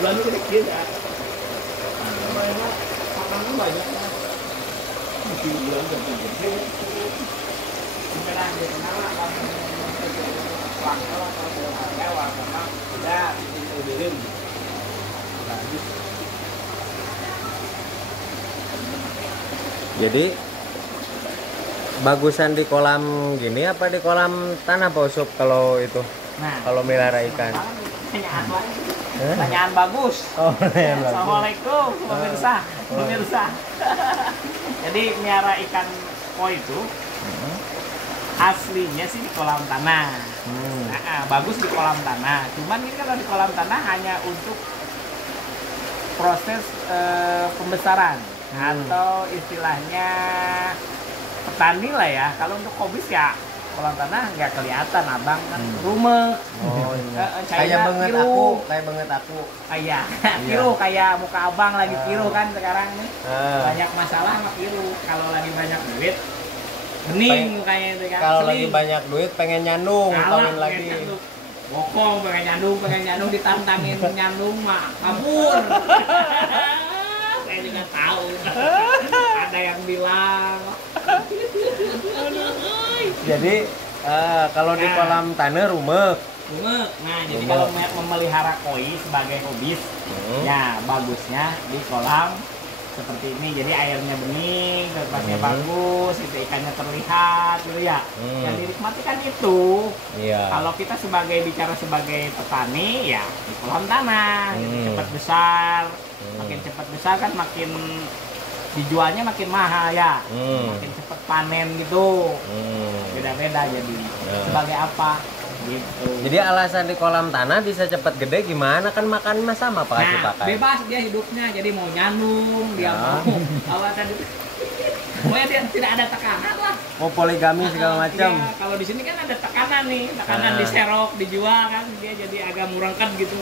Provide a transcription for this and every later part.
bulan itu dikit ya. Banyak makanan banyak ya. Mungkin bulan gede. Sekarang di sana kalau waktu atau harga warna udah dikirim. Jadi bagusan di kolam gini apa di kolam tanah Pak Usup kalau itu? Nah, kalau melihara ikan. Pertanyaan bagus. Oh, pertanyaan bagus. Assalamualaikum pemirsa. Jadi melihara ikan koi itu aslinya sih di kolam tanah. Nah, bagus di kolam tanah. Cuman ini kalau di kolam tanah hanya untuk proses pembesaran atau istilahnya petani lah ya. Kalau untuk hobis ya kolam tanah nggak kelihatan abang kan rumah. Oh iya. Kayak banget aku. Kayak piru kayak muka abang lagi piru kan sekarang nih. Banyak masalah sama piru. Kalau lagi banyak duit bening mukanya itu kan. Kalau lagi banyak duit pengen nyandung, kawin lagi. Bokong pengen nyandung ditantangin nyandung mah kabur. Saya juga tahu. Ada yang bilang. Jadi kalau di kolam tanah rumah. Nah, jadi kalau memelihara koi sebagai hobis, ya bagusnya di kolam seperti ini. Jadi airnya bening, tempatnya bagus, itu ikannya terlihat, gitu ya. Yang dinikmati kan itu. Iya. Kalau kita bicara sebagai petani, ya di kolam tanah, gitu, cepat besar. Makin cepat besar kan makin dijualnya makin mahal ya. Makin cepat panen gitu. Beda-beda jadi. Sebagai apa? Gitu. Jadi alasan di kolam tanah bisa cepat gede gimana, kan makan mah sama Pak kasih pakai. Bebas dia hidupnya, jadi mau nyandung, dia mau awatan itu. Pokoknya dia tidak ada tekanan lah. Mau poligami segala macam. Ya, kalau di sini kan ada tekanan nih, tekanan diserok, dijual kan, dia jadi agak murangkan gitu.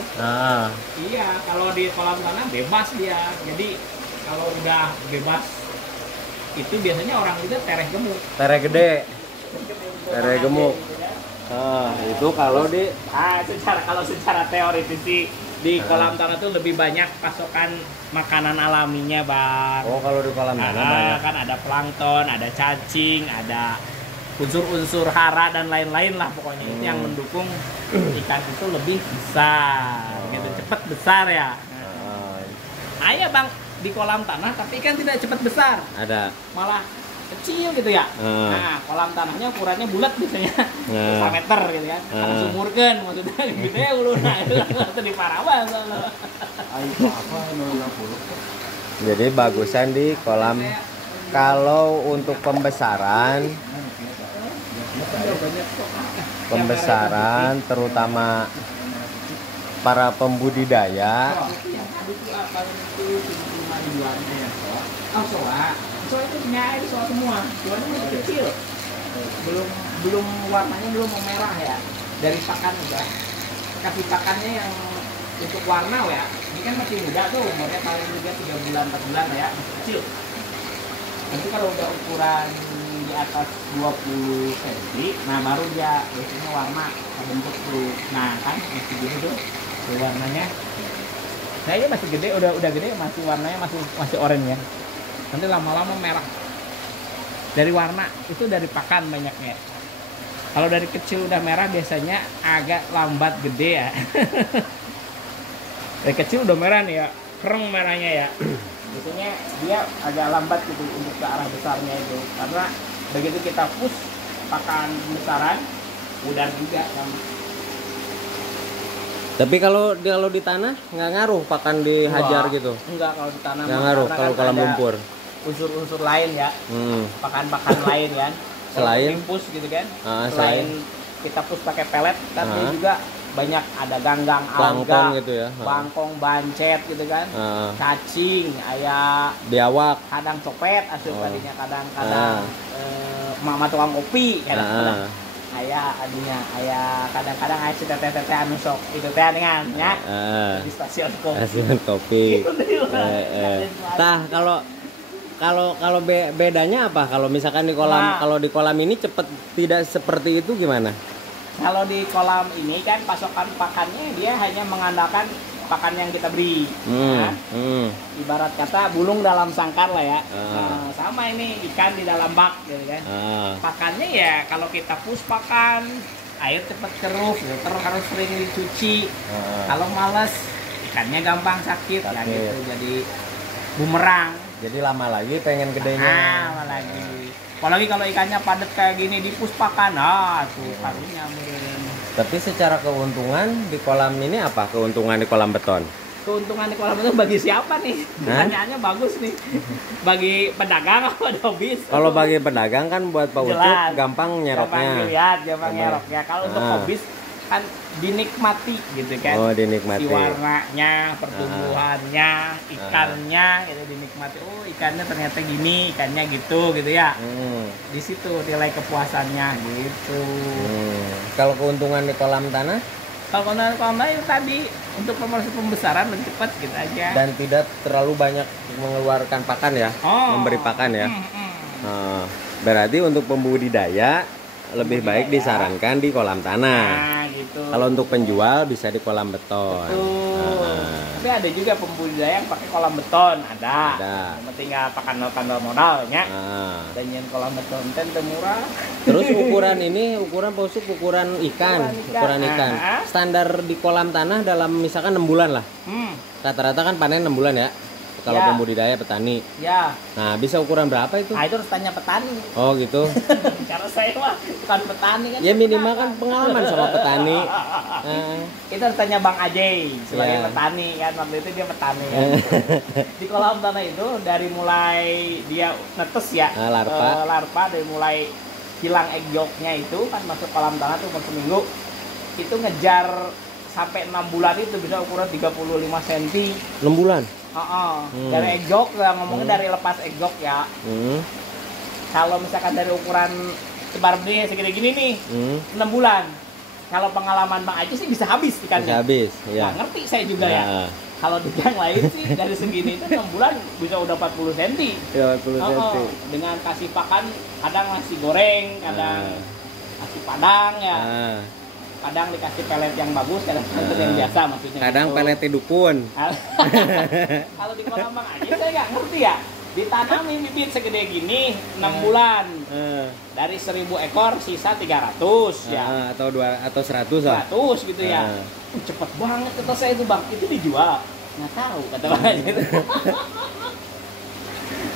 Iya, kalau di kolam tanah bebas dia. Jadi kalau udah bebas itu biasanya orang itu tereh gemuk. Tereh gede. Tereh gemuk. Itu kalau di kalau secara teoritis sih di kolam tanah tuh lebih banyak pasokan makanan alaminya, Bang. Oh, kalau di kolam tanah banyak. Kan ada plankton, ada cacing, ada unsur-unsur hara dan lain-lain lah pokoknya. Itu yang mendukung ikan itu lebih besar, gitu cepat besar ya. Ada Bang di kolam tanah tapi ikan tidak cepat besar. Ada. Malah kecil gitu ya. Nah, kolam tanahnya ukurannya bulat biasanya. 1 meter gitu kan. Karena sumurkeun maksudnya gede uluna itu di Parawan soalnya. Jadi bagusan di kolam. Kalau untuk pembesaran terutama para pembudidaya Soal itu punya air soal semua, cuman masih kecil, belum warnanya belum memerah ya, dari pakan udah kasih pakannya yang untuk warna ya, ini kan masih muda tuh, umurnya paling juga 3 bulan 4 bulan ya, masih kecil. Nanti kalau udah ukuran di atas 20 cm, nah baru dia biasanya warna bentuk tuh, nah kan masih gini tuh warnanya. Kayaknya masih gede, udah gede masih warnanya masih oranye ya. Nanti lama-lama merah dari warna itu dari pakan banyaknya. Kalau dari kecil udah merah biasanya agak lambat gede ya. Dari kecil udah merah nih ya, kereng merahnya ya. Biasanya dia agak lambat gitu untuk ke arah besarnya itu, karena begitu kita push pakan besaran udah juga kan. Tapi kalau di tanah nggak ngaruh pakan dihajar gitu? Enggak, kalau di tanah nggak ngaruh kalau kolam lumpur. Unsur-unsur lain ya, pakan-pakan lain kan, selain push gitu kan, selain kita push pakai pelet, tapi juga banyak ada ganggang, plankton alga, gitu ya, bangkong, bancet gitu kan, cacing, ayah biawak, kadang copet, asup tadinya kadang-kadang mama tukang kopi, kadang-kadang ayah adinya, ayah kadang-kadang ayah si teteh anu sok itu teh dengan ya di stasiun kopi. Tah kalau bedanya apa kalau misalkan di kolam, kalau di kolam ini cepet tidak seperti itu gimana? Kalau di kolam ini kan pasokan pakannya dia hanya mengandalkan pakan yang kita beri. Nah, Hmm. ibarat kata bulung dalam sangkar lah ya. Ah. Nah, sama ini ikan di dalam bak gitu kan. Ah. Pakannya ya kalau kita push pakan, air cepat keruh, filter harus sering dicuci. Kalau males, ikannya gampang sakit. Ya Sakit. gitu. Jadi bumerang. Jadi lama lagi pengen gedenya. Lama lagi. Apalagi kalau ikannya padat kayak gini di push pakan, tuh karunya meren. Tapi secara keuntungan di kolam ini apa? Keuntungan di kolam beton? Keuntungan di kolam itu bagi siapa nih? Pertanyaannya bagus nih. Bagi pedagang apa hobis? Kalau bagi pedagang kan buat Pak Ucup Jelas. gampang Gampang nyeroknya. dilihat, gampang nyeroknya. Kalau untuk Ah. hobis kan dinikmati gitu kan. Oh, dinikmati. Si warnanya, pertumbuhannya, ikannya gitu dinikmati. Oh, ikannya ternyata gini, ikannya gitu ya. Di situ nilai kepuasannya gitu. Kalau keuntungan di kolam tanah Kalau kolam lain tadi untuk proses pembesaran lebih cepat gitu aja. dan tidak terlalu banyak mengeluarkan pakan ya, memberi pakan ya. Berarti untuk pembudidaya lebih baik disarankan di kolam tanah. Nah, gitu. Kalau untuk penjual bisa di kolam beton. Betul. Tapi ada juga pembudidaya yang pakai kolam beton, ada. Ada. Yang penting nggak pakai modalnya. Dan yang kolam beton itu murah. Terus ukuran ini, ukuran posuk, ukuran ikan. Standar di kolam tanah dalam misalkan 6 bulan lah. Rata-rata kan panen 6 bulan ya. Kalau Ya. pembudidaya petani. Ya. Nah, bisa ukuran berapa itu? Nah, itu harus tanya petani. Oh, gitu. Karena saya mah bukan petani kan. Ya minimal kan pengalaman sama petani. Kita harus tanya Bang Ajay sebagai Ya. petani kan, waktu itu dia petani kan. Di kolam tanah itu dari mulai dia netes ya, larva dari mulai hilang egg yolknya itu kan masuk kolam tanah tuh per seminggu itu ngejar sampai 6 bulan itu bisa ukuran 35 cm. 6 bulan. Dari egg yolk, ngomongnya dari lepas egg yolk ya. Kalau misalkan dari ukuran sebar benih segini gini nih, 6 bulan. Kalau pengalaman Bang Aji sih bisa habis ikannya. Bisa habis, ya. Nah, ngerti saya juga ya. Kalau di yang lain sih dari segini itu 6 bulan bisa udah 40 cm. Ya, 40 cm. Dengan kasih pakan, kadang nasi goreng, kadang nasi padang ya. Kadang dikasih pelet yang bagus, kadang pelet yang biasa maksudnya. Kadang gitu. peletnya dukun. Kalau di kolam Bang Aji saya nggak ngerti ya. Ditanami bibit segede gini 6 bulan. Dari 1000 ekor sisa 300 ya. Atau 100 lah. 100 gitu ya. Cepet banget kata saya itu Bang. Itu dijual. Nggak tahu kata Bang Aji itu.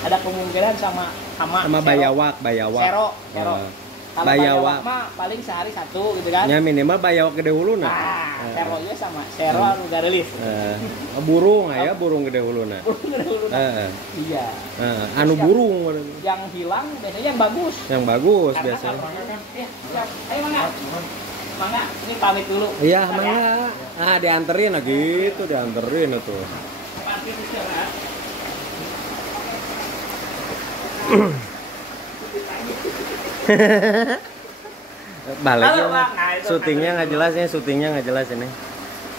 Ada kemungkinan sama bayawak. Sero. Kalau bayawak mah paling sehari 1 gitu kan. Ya minimal bayawak gede huluna. Seronya sama sero anu garelis. Burung ya, burung gede huluna. Burung gede huluna. Iya. Anu burung. Yang hilang biasanya yang bagus. Yang bagus Karena biasanya. Ya, siap. Ayo Mangga. Mangga, ini pamit dulu. Iya, Mangga. Dianterin gitu, dianterin itu. Parkir istirahat. Balik Halo, ya. Bang. Nah, itu Syutingnya nggak jelas ya, syutingnya nggak jelas ini.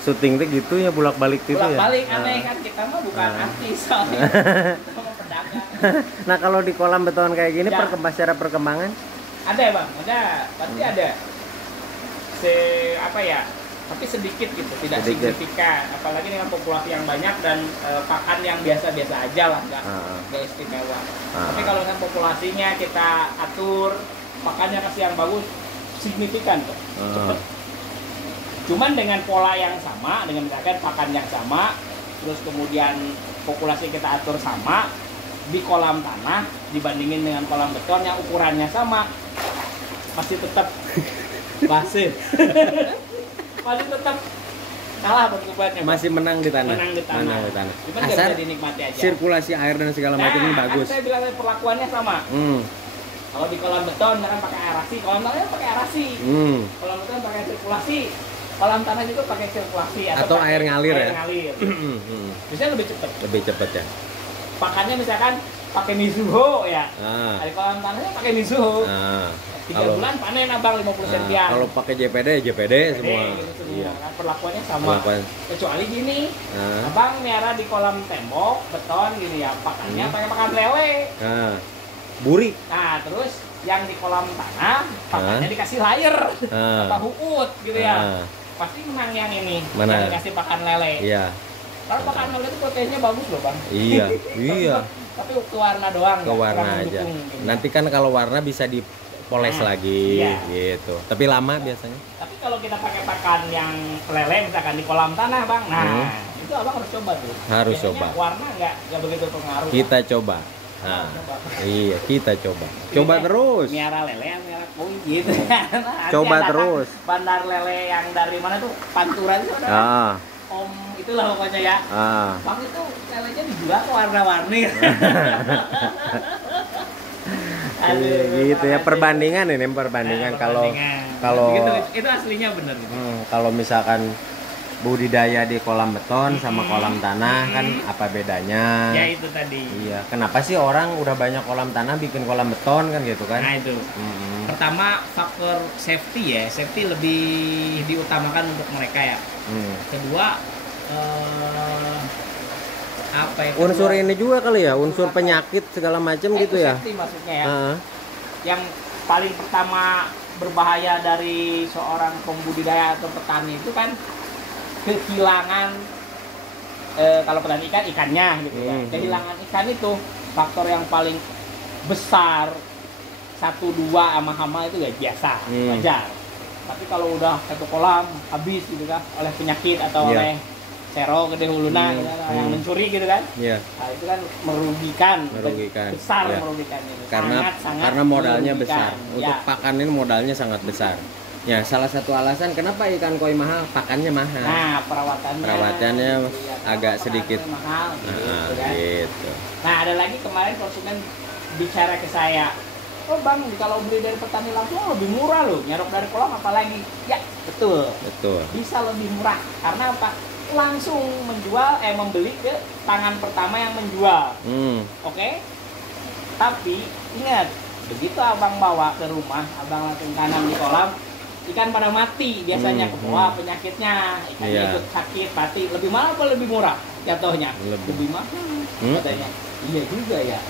Syuting tuh gitu ya bolak-balik gitu ya. Bolak-balik aneh kan kita mah bukan artis soalnya. Kita mah pedagang. Nah, kalau di kolam beton kayak gini Ya. secara perkembangan Ada ya Bang, ada, pasti ada. Apa ya? Tapi sedikit gitu, tidak signifikan. Apalagi dengan populasi yang banyak dan pakan yang biasa-biasa aja lah, nggak istimewa. Tapi kalau dengan populasinya kita atur, pakannya kasih yang bagus, signifikan kok, cepet. Cuman dengan pola yang sama, dengan misalkan pakan yang sama, terus kemudian populasi kita atur sama, di kolam tanah dibandingin dengan kolam beton yang ukurannya sama, masih tetap basi. Masih tetap kalah bentukannya. masih menang di tanah. Menang di tanah. Cuman nggak Asal bisa dinikmati aja. sirkulasi air dan segala macam ini bagus. Kan saya bilang perlakuannya sama. Kalau di kolam beton kan pakai aerasi, kolam tanah pakai aerasi. Kolam beton pakai sirkulasi. Kolam tanah juga pakai sirkulasi atau air ngalir ya. Biasanya lebih cepat. Lebih cepat ya. Pakannya misalkan pakai Mizuho ya. Di kolam tanahnya pakai Mizuho. 3 bulan panen abang 50 sentian. Kalau pakai JPD semua. Gitu Iya. Kan perlakuannya sama. Kecuali gini, abang miara di kolam tembok beton gini ya, pakannya pakai pakan lele. Buri. Nah terus yang di kolam tanah pakannya dikasih layer atau huut gitu ya. Pasti menang yang ini, yang dikasih pakan lele. Iya. Kalau pakan lele itu proteinnya bagus loh bang. Iya, iya. Tapi ke warna doang. Ke warna aja. Nanti kan kalau warna bisa dipoles lagi, iya. gitu. Tapi lama biasanya. Tapi kalau kita pakai pakan yang lele misalkan di kolam tanah bang, nah itu abang harus coba tuh. Harus biasanya coba. Warna nggak begitu pengaruh. Kita coba. Nah, iya kita coba. Coba terus. Miara lele yang miara koi gitu. Coba terus. Bandar lele yang dari mana tuh? Pantura itu ada. Om itulah pokoknya ya. Bang itu lelenya dijual ke warna-warni. Gitu ya, perbandingan ini kalau itu aslinya bener gitu. Kalau misalkan budidaya di kolam beton sama kolam tanah kan apa bedanya? Ya itu tadi. Iya, kenapa sih orang udah banyak kolam tanah bikin kolam beton kan gitu kan? Nah itu. Pertama faktor safety ya, safety lebih diutamakan untuk mereka ya. Kedua apa ya? Unsur ini juga kali ya, unsur penyakit segala macam gitu ya. Safety maksudnya ya. Yang paling pertama berbahaya dari seorang pembudidaya atau petani itu kan kehilangan kalau petani ikannya gitu ya. Kehilangan ikan itu faktor yang paling besar. 1-2 hama-hama itu ya biasa, wajar. Tapi kalau udah satu kolam habis gitu kan oleh penyakit atau oleh sero gede huluna gitu kan, yang mencuri gitu kan. Nah, itu kan merugikan. Besar merugikan itu. Karena modalnya besar. Untuk pakan ini modalnya sangat besar. Ya, salah satu alasan kenapa ikan koi mahal, pakannya mahal. Nah, perawatannya agak sedikit mahal gitu kan. Gitu. Nah, ada lagi kemarin konsumen bicara ke saya, "Oh bang, kalau beli dari petani langsung lebih murah loh, nyerok dari kolam apalagi." Ya, betul. Bisa lebih murah karena apa? Langsung membeli ke tangan pertama yang menjual. Oke? Tapi ingat, begitu abang bawa ke rumah, abang langsung tanam di kolam, ikan pada mati biasanya ke bawah penyakitnya, ikannya ikut sakit, mati. Lebih mahal apa lebih murah jatuhnya? Lebih mahal katanya. Iya juga ya.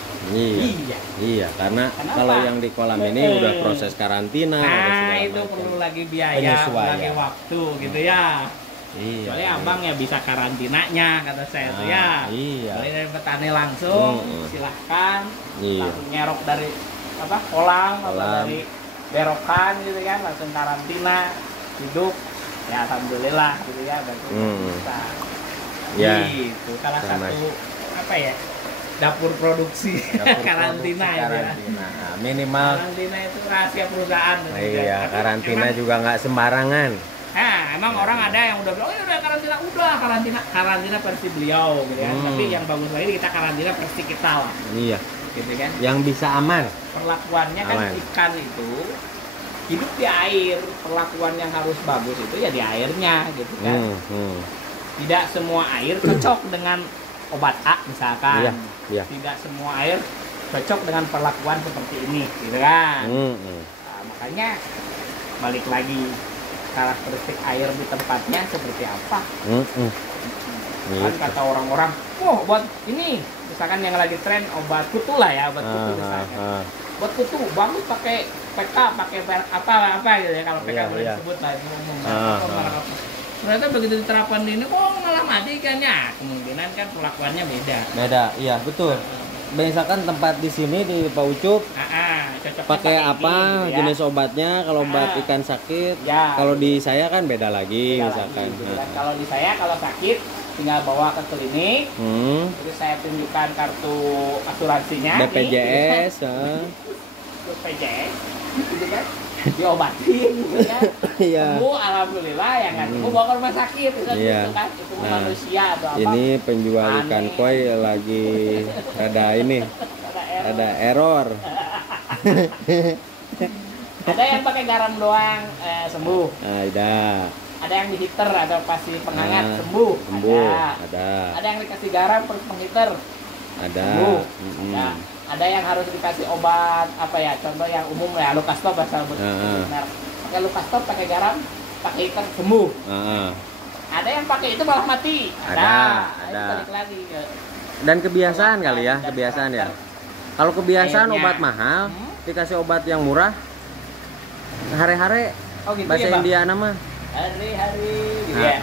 Iya, karena kalau yang di kolam ini udah proses karantina. Nah, itu perlu lagi biaya, lagi waktu gitu ya. Soalnya abang ya bisa karantinanya kata saya tuh ya. Beli dari petani langsung, silahkan langsung nyerok dari kolam atau dari berokan gitu kan, langsung karantina hidup ya, alhamdulillah gitu ya, bisa. Gitu salah satu dapur produksi karantina ya. Minimal karantina itu rahasia perusahaan. Iya, karantina juga nggak sembarangan. Emang orang ada yang udah bilang, udah karantina versi beliau gitu kan. Tapi yang bagus lagi kita karantina versi kita lah. Iya. Gitu kan. Yang bisa aman. Perlakuannya kan ikan itu hidup di air, perlakuan yang harus bagus itu ya di airnya gitu kan. Tidak semua air cocok dengan obat A misalkan. Tidak semua air cocok dengan perlakuan seperti ini gitu kan. Nah, makanya balik lagi karakteristik air di tempatnya seperti apa. Kan kata orang-orang, buat ini misalkan yang lagi tren obat kutu lah ya, obat kutu misalkan. Buat kutu bagus pakai PK, pakai apa gitu ya, kalau PK boleh disebut lah itu umum. Ternyata begitu diterapkan di ini kok malah mati ikannya. Kemungkinan kan perlakuannya beda. Iya betul. Misalkan tempat di sini di Pak Ucup pakai apa gitu, jenis obatnya, kalau obat ikan sakit kalau di saya kan beda lagi misalkan lagi, gitu kan. Kalau di saya kalau sakit tinggal bawa ke klinik, terus saya tunjukkan kartu asuransinya BPJS BPJS gitu kan, diobatin gitu kan, sembuh alhamdulillah, ya nggak sembuh bawa ke rumah sakit gitu kan, itu manusia atau apa. Ini penjual ikan koi lagi ada error. Ada yang pakai garam doang sembuh. Ada yang di heater atau pasti penghangat sembuh. Ada yang dikasih garam terus penghiter. Sembuh. Ada yang harus dikasih obat contoh yang umum ya, Lukastop bahasa benar. Pakai Lukastop, pakai garam, pakai heater sembuh. Ada yang pakai itu malah mati. Ada. Balik lagi ke dan kebiasaan kali ya, kebiasaan ya. Kalau kebiasaan obat mahal dikasih obat yang murah, hare-hare bahasa India nama Hari-hari gitu ya.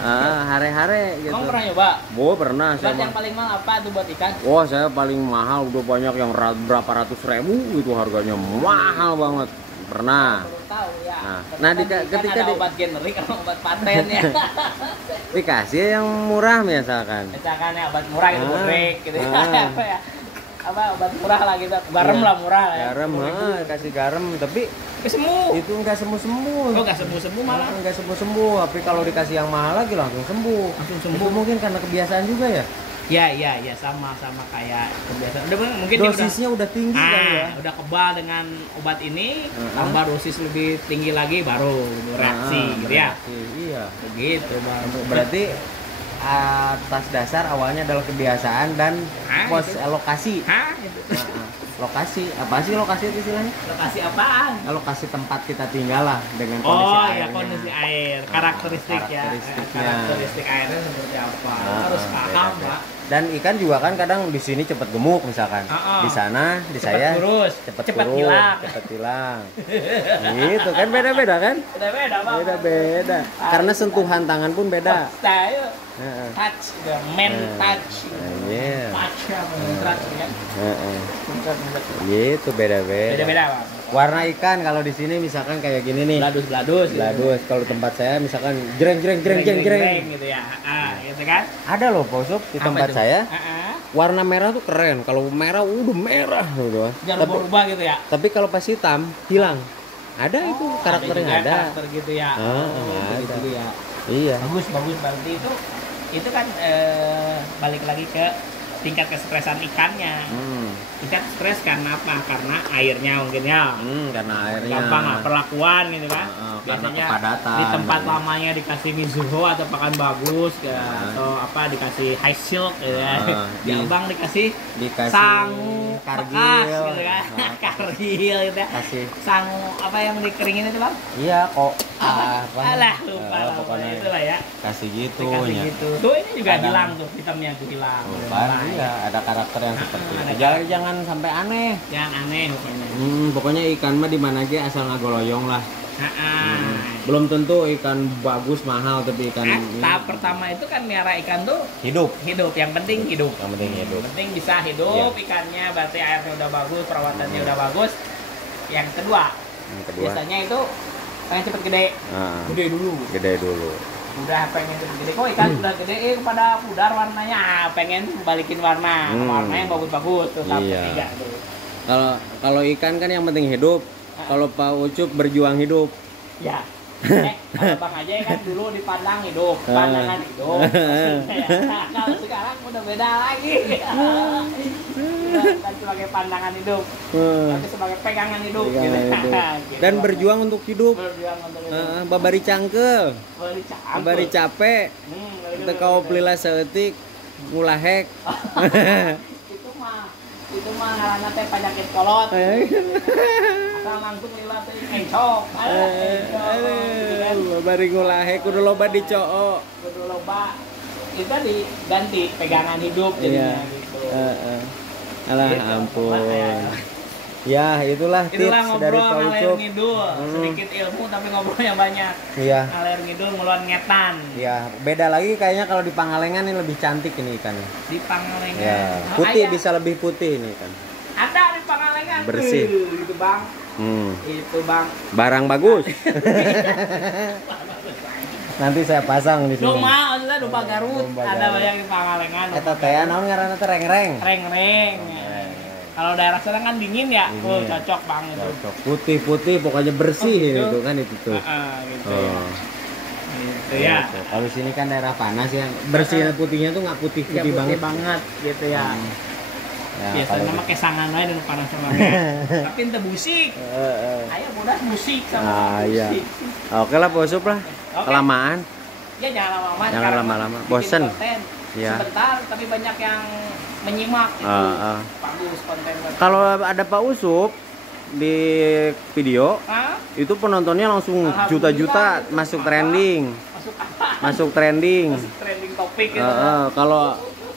Hari-hari gitu. Kamu pernah nyoba? Pernah Buat yang paling mahal apa tuh buat ikan? Wah, saya paling mahal udah banyak yang berapa ratus ribu itu harganya mahal banget. Pernah. Belum tahu ya. Nah, ketika ada obat generik atau obat paten ya. Dikasih yang murah misalkan. Misalkan ya obat murah gitu, bodrek gitu ya. Apa ya? Apa obat murah lah gitu. Garam lah murah ya. Garam, kasih garam tapi sembuh. Itu enggak sembuh-sembuh. Oh, enggak sembuh-sembuh malah. Enggak sembuh-sembuh, tapi kalau dikasih yang mahal lagi langsung sembuh. Itu mungkin karena kebiasaan juga ya. Ya, sama kayak kebiasaan. Mungkin dosisnya udah tinggi kan ya. Udah kebal dengan obat ini, tambah dosis lebih tinggi lagi baru reaksi gitu ya. Iya. Begitu, Bang. Berarti atas dasar awalnya adalah kebiasaan dan pos lokasi. Lokasi, apa sih lokasi itu istilahnya? Lokasi apaan? Lokasi tempat kita tinggal lah dengan kondisi airnya. Kondisi air, karakteristik karakteristik airnya seperti apa? Harus paham, Pak. Dan ikan juga kan kadang di sini cepat gemuk misalkan. Di sana, di saya cepat hilang. Gitu kan beda-beda kan? Beda-beda, Pak. Beda-beda. Karena sentuhan tangan pun beda. Touch, touch. Touch ya. Gitu beda-beda. Bang. Warna ikan kalau di sini misalkan kayak gini nih. Bladus. Kalau tempat saya misalkan jreng gitu ya. Gitu kan? Ada loh Posuk di tempat saya. Warna merah tuh keren. Kalau merah udah merah gitu. Jangan berubah gitu ya. Tapi kalau pas hitam hilang. Ada itu karakternya ada. Karakter gitu ya. Gitu ya. Iya. Bagus berarti itu kan balik lagi ke tingkat kesetresan ikannya. Ikan stres karena apa? Karena airnya mungkin ya. Karena airnya. Gampang perlakuan gitu kan. Biasanya kepadatan. Di tempat lamanya dikasih Mizuho atau pakan bagus atau apa dikasih high silk gitu ya. Di Abang dikasih sangu kargil gitu kan. Kargil gitu ya. Kasih sangu apa yang dikeringin itu, Bang? Iya kok. Alah, lupa pokoknya itulah ya. Kasih gitu. Tuh ini juga hilang tuh, hitamnya tuh hilang. Iya, ada karakter yang seperti itu. Jangan sampai aneh. Jangan aneh pokoknya. Pokoknya ikan mah di mana aja asal ngagoloyong lah. Belum tentu ikan bagus mahal tapi ikan tahap pertama itu kan miara ikan tuh hidup. Yang penting hidup. Yang penting bisa hidup ikannya, berarti airnya udah bagus, perawatannya udah bagus. Yang kedua biasanya itu pengen cepet gede. Gede dulu. Udah pengen cepet gede, kok ikan udah gede pada pudar warnanya, pengen balikin warna yang bagus-bagus tuh tahap ketiga tuh. Kalau ikan kan yang penting hidup. Kalau Pak Ucup berjuang hidup. Ya. Kalau Bang aja kan dulu dipandang hidup, pandangan hidup. Kalau sekarang udah beda lagi. Bukan sebagai pandangan hidup, tapi sebagai pegangan hidup. Dan berjuang untuk hidup. Babari cangkel. Babari capek. Tekau pelila seetik, ngulahek. Itu mah ngaranna teh penyakit kolot. Asal langsung lila teh encok. Bari ngulahe kudu loba dicoo. Kudu loba. Itu diganti pegangan hidup jadinya gitu. Alah ampun. Ya, itulah tips dari Pak Ucup. Sedikit ilmu tapi ngobrolnya banyak. Iya. Ngalir ngidul ngeluan ngetan. Iya, beda lagi kayaknya kalau di Pangalengan ini lebih cantik ini ikannya. Di Pangalengan. Ya, putih bisa lebih putih ini kan. Ada di Pangalengan. Bersih. Itu, Bang. Itu, Bang. Barang bagus. Nanti saya pasang di sini. Domba, domba Garut. Ada banyak di Pangalengan. Eta teh naon ngaranna teh rengreng. Rengreng. Kalau daerah sana kan dingin ya, cocok banget. Cocok. Putih-putih pokoknya bersih gitu kan itu tuh. Gitu ya. Kalau sini kan daerah panas ya, bersih putihnya tuh nggak putih-putih banget gitu ya. Biasanya mah kesangan aja dan panas sama. Tapi ente busik. Ayo mudah musik sama musik. Oke lah, Posuk lah. Kelamaan. Ya jangan lama-lama. Jangan lama-lama. Bosen. Ya. Sebentar tapi banyak yang menyimak itu. Bagus konten. Kalau ada Pak Ucup di video, itu penontonnya langsung juta-juta masuk trending. Masuk trending. Masuk trending topik gitu.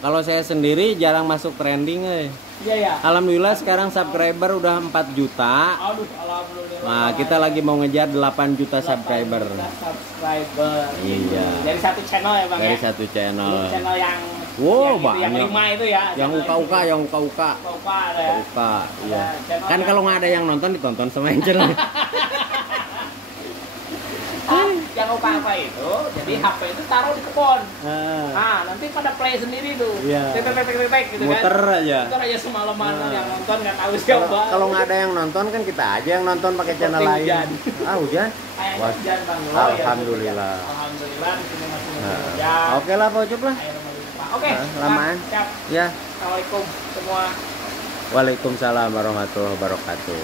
Kalau saya sendiri jarang masuk trending, Iya ya. Alhamdulillah sekarang subscriber udah 4 juta. Aduh, alhamdulillah. Nah, kita lagi mau ngejar 8 juta 8 subscriber. juta subscriber. Iya. Dari satu channel ya Bang Dari ya? satu channel. Belum channel yang Wow, yang banyak. 5 itu ya. Yang uka-uka, yang uka-uka. Uka ada ya. Uka, iya. channel Kan yang- kalau nggak ada yang nonton ditonton sama yang channel. Yang apa itu, jadi HP itu taruh di kebun. Ah, Nah, nanti pada play sendiri tuh. Iya. Tek gitu kan. muter aja. Muter aja semalaman Nah. yang nonton nggak tahu Kalau siapa. kalau nggak ada yang nonton kan kita aja yang nonton pakai channel Seperti lain. hujan. Ah, hujan? Kayaknya Wah, hujan Bang. Alhamdulillah. Alhamdulillah di sini masih Nah, hujan. oke lah Pak Ucup lah. Air melimpah. Oke. Lamaan. Siap. Ya. Assalamualaikum semua. Waalaikumsalam warahmatullahi wabarakatuh.